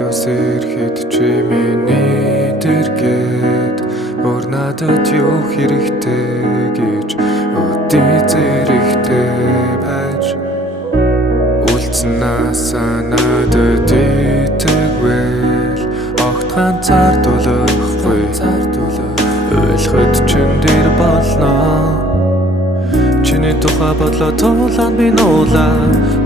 төлөөс ирэхэд чи миний дэргэд өөр надад юу хэрэгтэй гэж өдий зэрэгтэй байж үлдсэнасаа надад итгэвэл огт ганцаар дулахгүй ойлгоход чин дээр болно. Чиний тухай бодлоо тулаан би нуулаа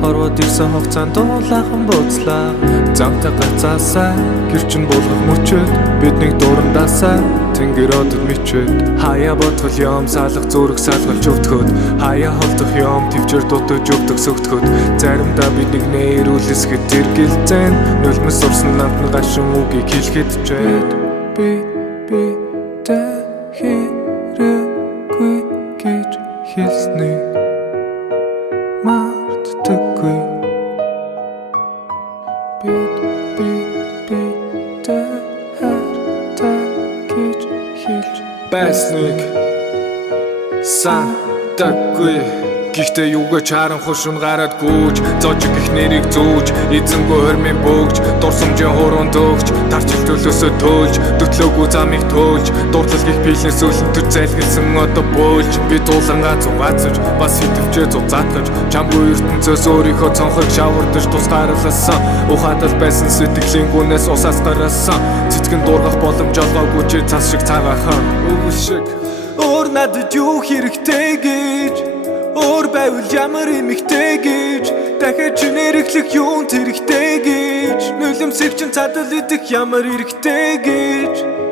орвод ирсэн хугацаанд дуулаахан буцлаа. Замтай гацаасаа гэр чин болгох мөчөд биднийг дурандаасаа тэнгэр одод мичэд хаяа бодгол юм салах зүрх салгалж өвтгöd хаяа холдох юм төвчөр дутаж өвдөг сөгтгöd заримдаа биднийг нэрүүлэсгэд тэргэлзэн нулимс урсан намтан гашин үгийг хэлэхэд чэд би хэрэггүй гэж хэлсний мартдаггүй би хайртай гэж хэлж байсныг сандаггүй. Гэхдээ юугаа чаран хушин гараад гүйж зоожиг их нэрийг зүүж эзэнгүй хормын бөгж дурсамжийн хуруунд өгч тарчил төлөөсөө төөлж төтлөөгүй замыг төөлж дурдлал гих пилнес өлөн төр зайлгэлсэн одоо бөөлж би дуулангаа зугаацж бас хитвчээ зузаатгаж чамгүй ертөнцөөс өөрийнхөө цонхыг шавардаж тусгаарласан ухаадал байсан сэтгэлийн гүнээс усаас гарасан цэцгэн дургах боломж олгоогүй чи цас шиг цагаахан өгөл шиг өөр надад юу хэрэгтэй гэж өөр байвал ямар эмэгтэй гэж дахиад чинээр эхлэх юун хэрэгтэй гэж нулимсэг чин цадал идэх ямар хэрэгтэй гэж